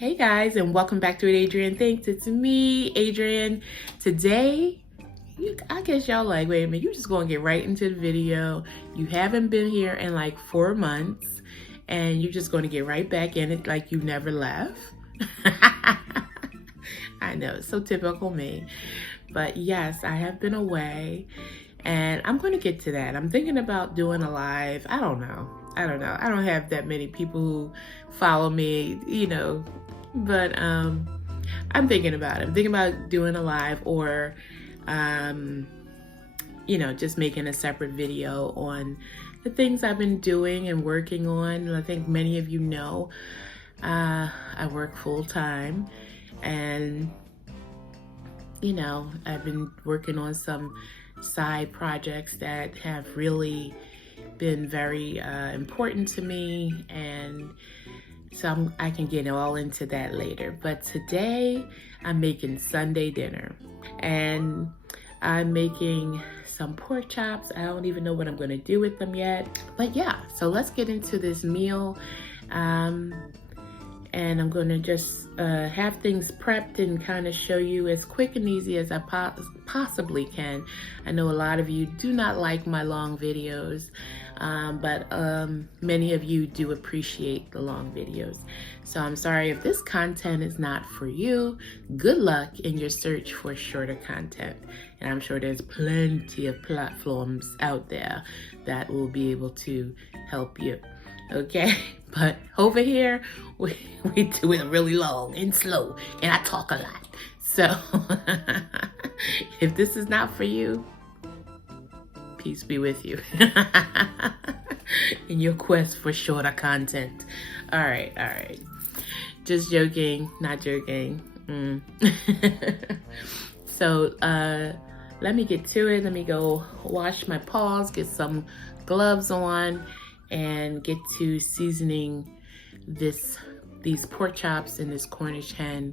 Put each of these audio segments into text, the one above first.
Hey guys, and welcome back to Adrian Thinks. It's me, Adrian. Today, I guess y'all like, wait a minute, you just gonna get right into the video. You haven't been here in like 4 months, and you're just gonna get right back in it like you never left. I know, it's so typical me. But yes, I have been away, and I'm gonna get to that. I'm thinking about doing a live. I don't know. I don't have that many people who follow me, but I'm thinking about it. I'm thinking about doing a live or, just making a separate video on the things I've been doing and working on. And I think many of you know, I work full time, and I've been working on some side projects that have really been very important to me, and so I can get all into that later. But today I'm making Sunday dinner, and I'm making some pork chops. I don't even know what I'm gonna do with them yet, but yeah, so let's get into this meal. And I'm gonna just have things prepped and kind of show you as quick and easy as I possibly can. I know a lot of you do not like my long videos, but many of you do appreciate the long videos. So I'm sorry if this content is not for you. Good luck in your search for shorter content. And I'm sure there's plenty of platforms out there that will be able to help you. Okay, but over here, we do it really long and slow, and I talk a lot. So if this is not for you, peace be with you in your quest for shorter content. All right. Just joking, not joking. So let me get to it. Let me go wash my paws, get some gloves on, and get to seasoning these pork chops and this Cornish hen,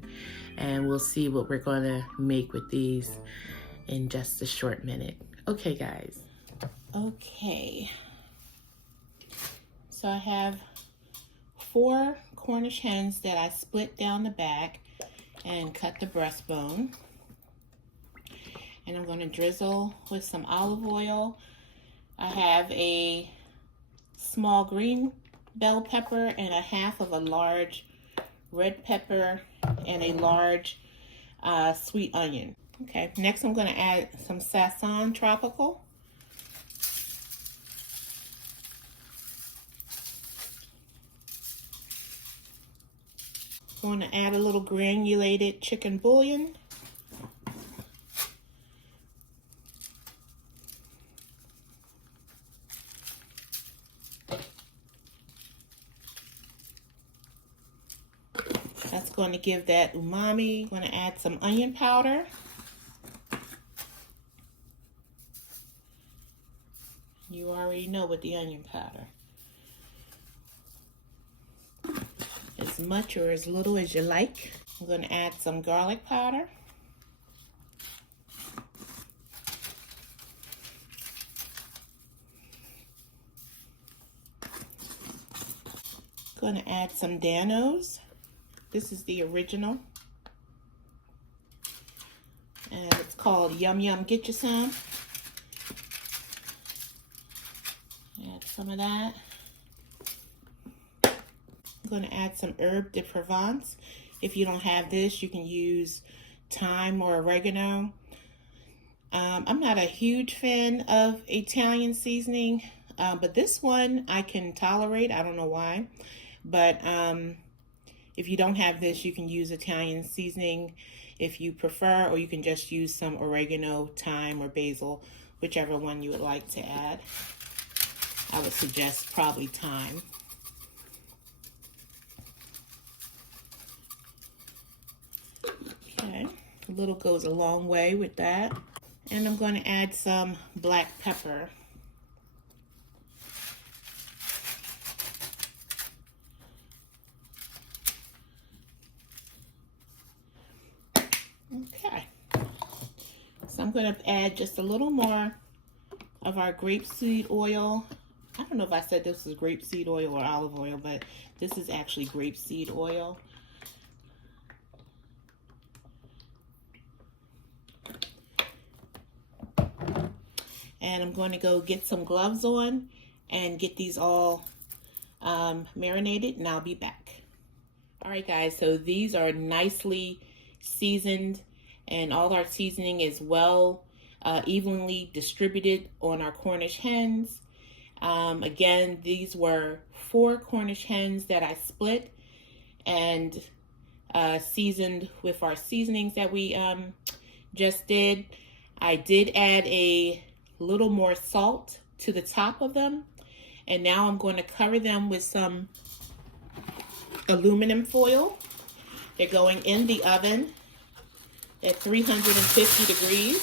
and we'll see what we're gonna make with these in just a short minute. Okay, guys. Okay. So I have 4 Cornish hens that I split down the back and cut the breastbone. And I'm gonna drizzle with some olive oil. I have a small green bell pepper and a half of a large red pepper and a large sweet onion. Okay, next I'm going to add some Sazon Tropical. I'm going to add a little granulated chicken bouillon. That's going to give that umami. I'm going to add some onion powder. You already know with the onion powder. As much or as little as you like. I'm going to add some garlic powder. Going to add some Danos. This is the original, and it's called Yum Yum Get You Some. Add some of that. I'm going to add some herb de Provence. If you don't have this, you can use thyme or oregano. I'm not a huge fan of Italian seasoning, but this one I can tolerate. I don't know why, but if you don't have this, you can use Italian seasoning if you prefer, or you can just use some oregano, thyme, or basil, whichever one you would like to add. I would suggest probably thyme. Okay, a little goes a long way with that. And I'm going to add some black pepper. Okay, so I'm going to add just a little more of our grapeseed oil. I don't know if I said this was grapeseed oil or olive oil, but this is actually grapeseed oil. and I'm going to go get some gloves on and get these all marinated, and I'll be back. All right, guys, so these are nicely seasoned, and all our seasoning is well evenly distributed on our Cornish hens. Again, these were 4 Cornish hens that I split and seasoned with our seasonings that we just did. I did add a little more salt to the top of them, and now I'm going to cover them with some aluminum foil. They're going in the oven at 350 degrees,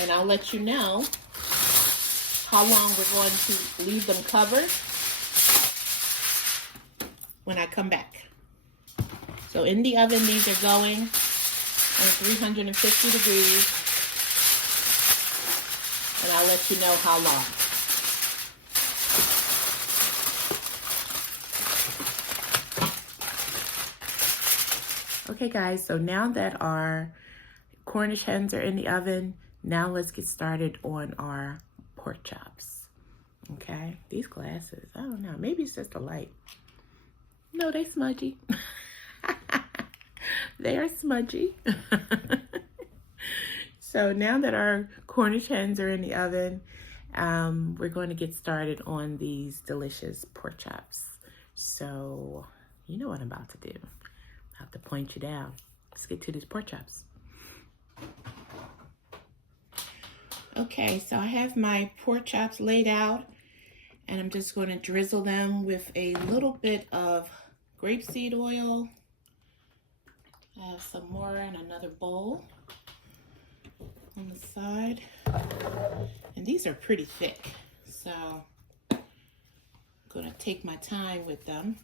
and I'll let you know how long we're going to leave them covered when I come back. So in the oven, these are going at 350 degrees, and I'll let you know how long. Okay, guys, so now that our Cornish hens are in the oven, now let's get started on our pork chops. Okay, these glasses, I don't know, maybe it's just the light. No, they smudgy. They are smudgy. So now that our Cornish hens are in the oven, we're going to get started on these delicious pork chops. So you know what I'm about to do. I have to point you down. Let's get to these pork chops. Okay, so I have my pork chops laid out, and I'm just going to drizzle them with a little bit of grapeseed oil. I have some more in another bowl on the side, and these are pretty thick, so I'm going to take my time with them.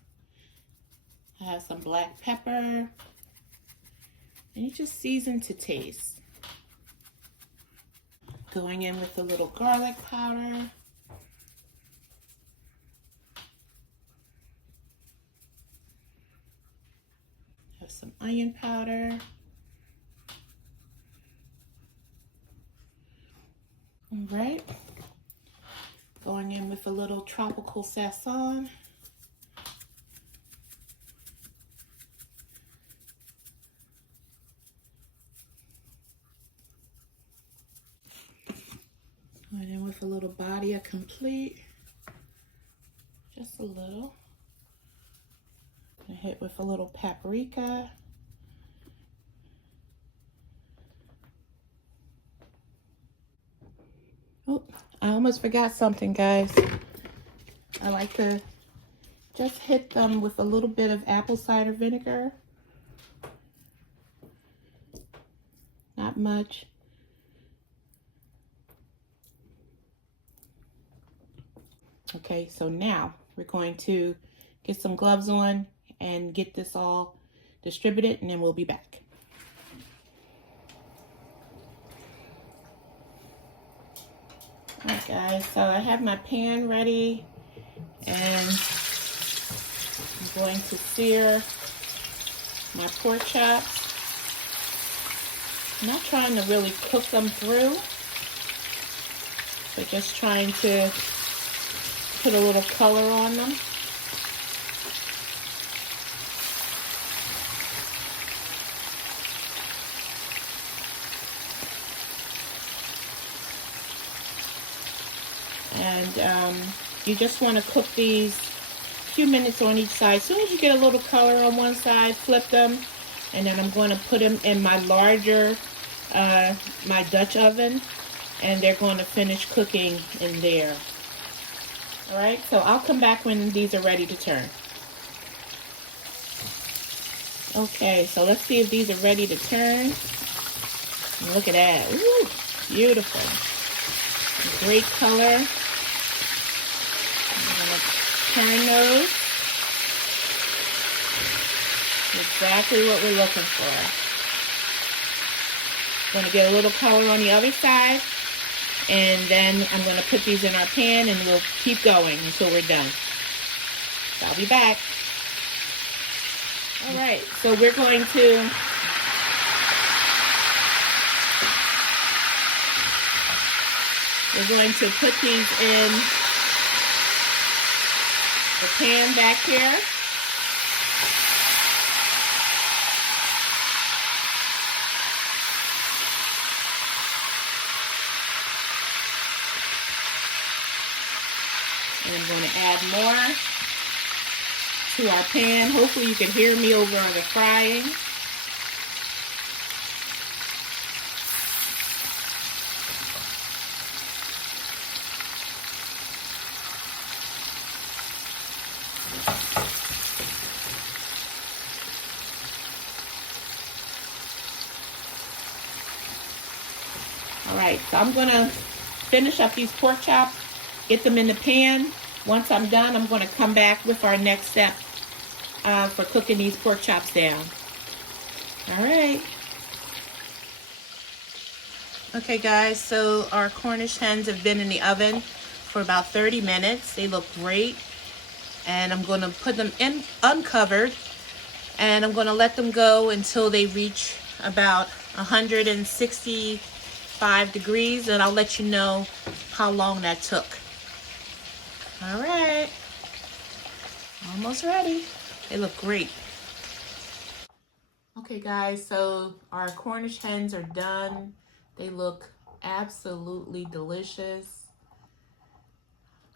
I have some black pepper, and you just season to taste. Going in with a little garlic powder. Have some onion powder. All right. Going in with a little tropical sazon. Going in with a little body of complete, just a little. Gonna hit with a little paprika. Oh, I almost forgot something, guys. I like to just hit them with a little bit of apple cider vinegar. Not much. Okay, so now we're going to get some gloves on and get this all distributed, and then we'll be back. All right, guys, so I have my pan ready, and I'm going to sear my pork chops. I'm not trying to really cook them through, but just trying to put a little color on them. And you just want to cook these a few minutes on each side. As soon as you get a little color on one side, flip them, and then I'm going to put them in my larger, my Dutch oven, and they're going to finish cooking in there. All right, so I'll come back when these are ready to turn. Okay, so let's see if these are ready to turn. Look at that. Ooh, beautiful. Great color. I'm going to turn those. Exactly what we're looking for. Going to get a little color on the other side. And then I'm going to put these in our pan, and we'll keep going until we're done. So I'll be back. All right, so we're going to We're going to put these in the pan back here. And I'm going to add more to our pan. Hopefully you can hear me over the frying. All right, so I'm going to finish up these pork chops, get them in the pan. Once I'm done, I'm going to come back with our next step for cooking these pork chops down. All right. Okay, guys, so our Cornish hens have been in the oven for about 30 minutes. They look great. And I'm going to put them in uncovered, and I'm going to let them go until they reach about 165 degrees, and I'll let you know how long that took. All right, almost ready. They look great. Okay, guys, so our Cornish hens are done. They look absolutely delicious.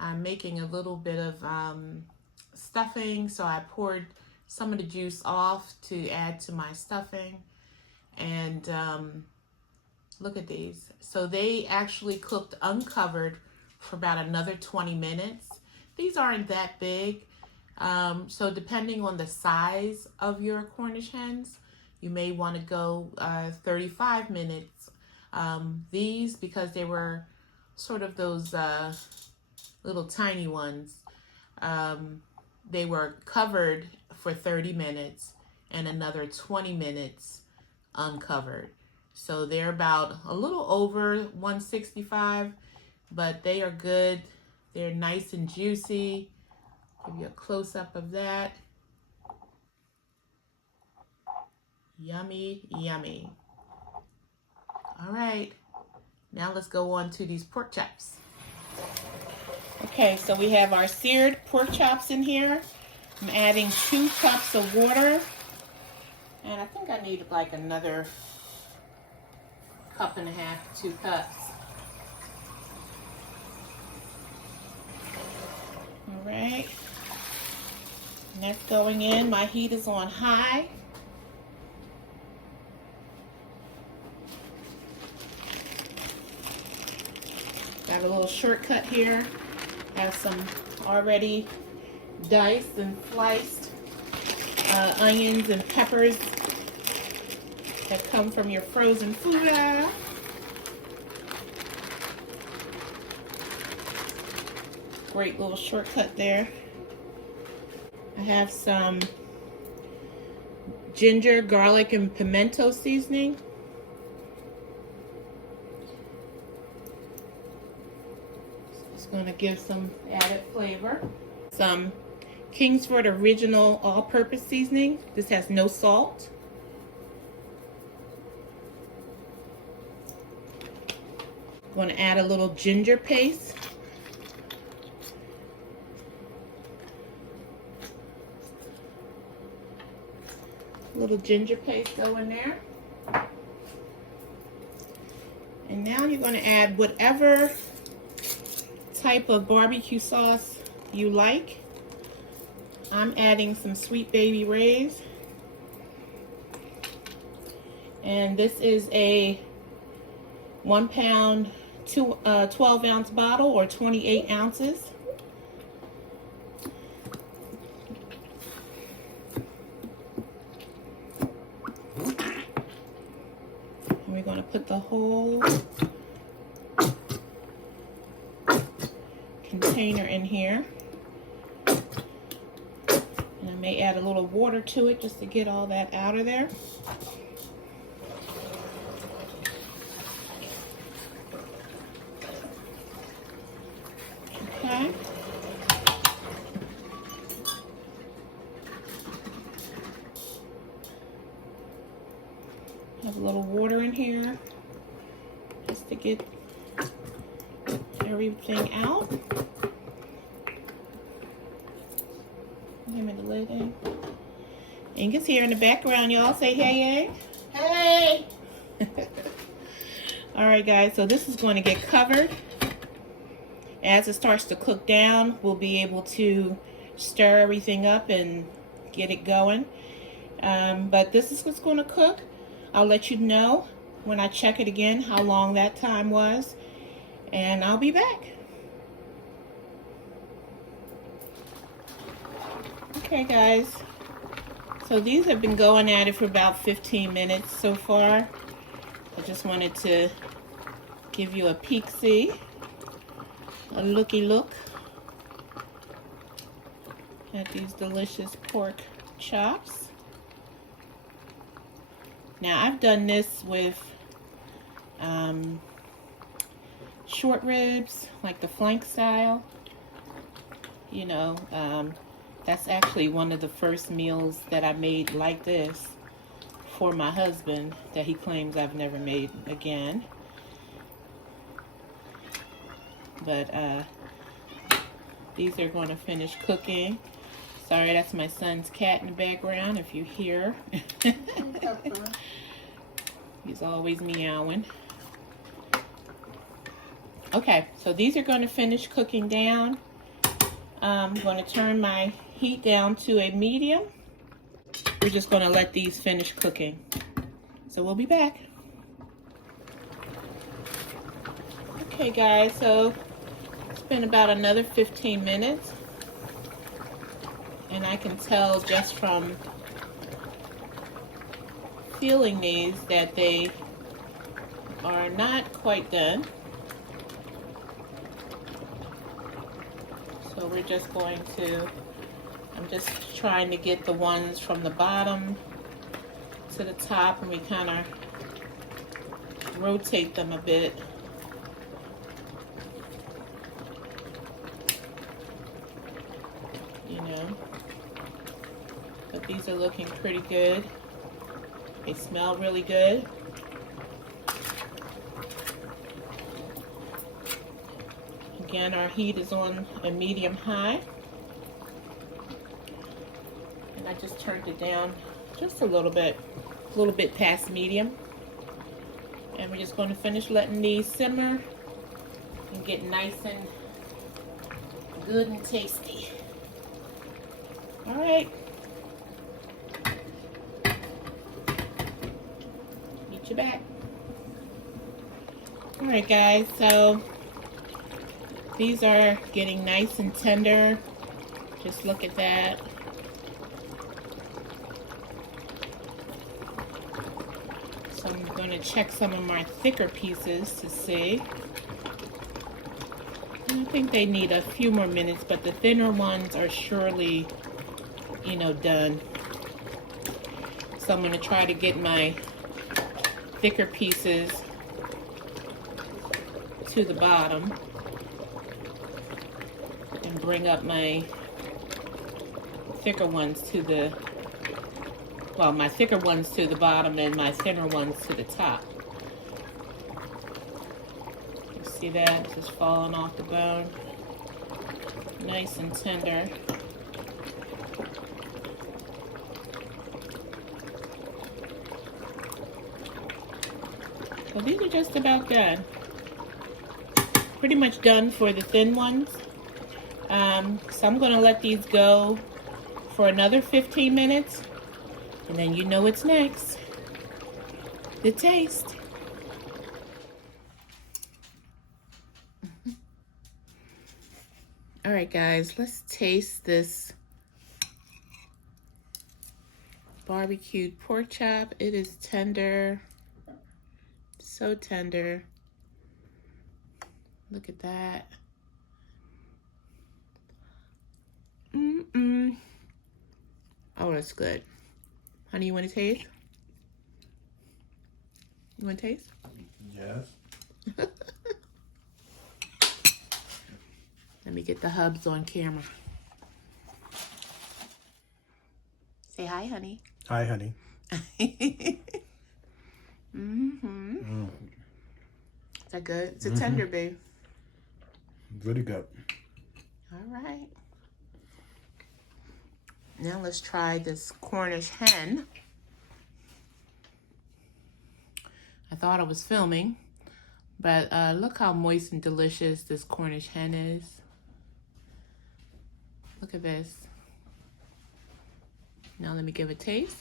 I'm making a little bit of stuffing, so I poured some of the juice off to add to my stuffing. And look at these. So they actually cooked uncovered for about another 20 minutes. These aren't that big. So depending on the size of your Cornish hens, you may want to go 35 minutes. These, because they were sort of those little tiny ones, they were covered for 30 minutes and another 20 minutes uncovered. So they're about a little over 165, but they are good. They're nice and juicy. Give you a close-up of that. Yummy, yummy. All right, now let's go on to these pork chops. Okay, so we have our seared pork chops in here. I'm adding 2 cups of water. And I think I need like another cup and a half, 2 cups. All right. And that's going in. My heat is on high. Got a little shortcut here. Have some already diced and sliced onions and peppers that come from your frozen food aisle. Great little shortcut there. I have some ginger, garlic, and pimento seasoning. It's going to give some added flavor. Some Kingsford Original All-Purpose Seasoning. This has no salt. I'm going to add a little ginger paste. A little ginger paste go in there. And now you're going to add whatever type of barbecue sauce you like. I'm adding some Sweet Baby Ray's. And this is a 1 pound, 12 ounce bottle, or 28 ounces. And we're going to put the whole container in here. And I may add a little water to it just to get all that out of there. Okay. Have a little water in here just to get everything out. Give me the lid in. Inga's here in the background, y'all. Say hey, Ing. Hey! Alright guys, so this is going to get covered. As it starts to cook down, we'll be able to stir everything up and get it going. But this is what's going to cook. I'll let you know when I check it again how long that time was. And I'll be back. Okay guys, so these have been going at it for about 15 minutes so far. I just wanted to give you a peek-see, a looky-look at these delicious pork chops. Now I've done this with short ribs, like the flank style. You know, that's actually one of the first meals that I made like this for my husband that he claims I've never made again. But these are going to finish cooking. Sorry, that's my son's cat in the background if you hear. He's always meowing. Okay, so these are going to finish cooking down. I'm going to turn my heat down to a medium. We're just going to let these finish cooking. So we'll be back. Okay guys, so it's been about another 15 minutes. And I can tell just from feeling these that they are not quite done. So we're just going to, I'm just trying to get the ones from the bottom to the top, and we kind of rotate them a bit. You know, but these are looking pretty good. They smell really good. Again, our heat is on a medium high. And I just turned it down just a little bit past medium. And we're just going to finish letting these simmer and get nice and good and tasty. All right. Meet you back. All right, guys, so these are getting nice and tender. Just look at that. So I'm going to check some of my thicker pieces to see. I think they need a few more minutes, but the thinner ones are surely, you know, done. So I'm going to try to get my thicker pieces to the bottom and bring up my thicker ones to the, well, my thicker ones to the bottom and my thinner ones to the top. You see that? It's just falling off the bone. Nice and tender. So these are just about done. Pretty much done for the thin ones. So I'm going to let these go for another 15 minutes. And then you know what's next. The taste. All right, guys, let's taste this barbecued pork chop. It is tender. So tender. Look at that. Oh, that's good. Honey, you want to taste? You want to taste? Yes. Let me get the hubs on camera. Say hi, honey. Hi, honey. Is that good? It's a tender, babe. Really good. All right. Now let's try this Cornish hen. I thought I was filming, but look how moist and delicious this Cornish hen is. Look at this. Now let me give it a taste.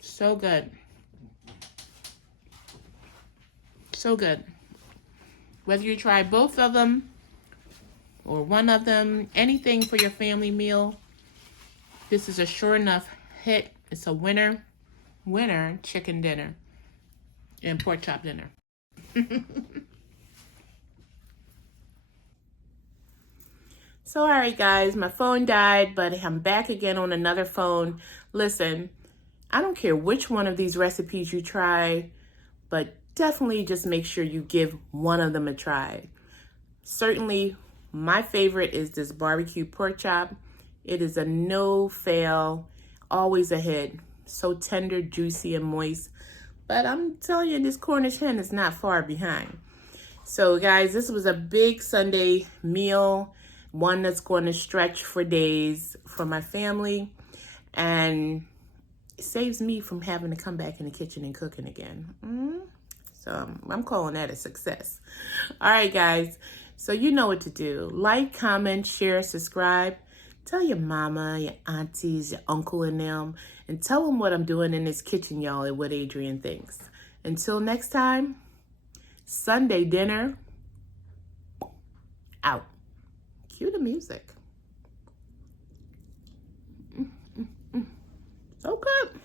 So good. So good. Whether you try both of them or one of them, anything for your family meal, this is a sure enough hit. It's a winner chicken dinner and pork chop dinner. So, all right, guys, my phone died, but I'm back again on another phone. Listen, I don't care which one of these recipes you try, but definitely just make sure you give one of them a try. Certainly, my favorite is this barbecue pork chop. It is a no-fail, always a hit. So tender, juicy, and moist. But I'm telling you, this Cornish hen is not far behind. So, guys, this was a big Sunday meal, one that's going to stretch for days for my family. And it saves me from having to come back in the kitchen and cooking again. So I'm calling that a success. All right, guys. So you know what to do. Like, comment, share, subscribe. Tell your mama, your aunties, your uncle and them. And tell them what I'm doing in this kitchen, y'all, and what Adrian thinks. Until next time, Sunday dinner out. Cue the music. So good.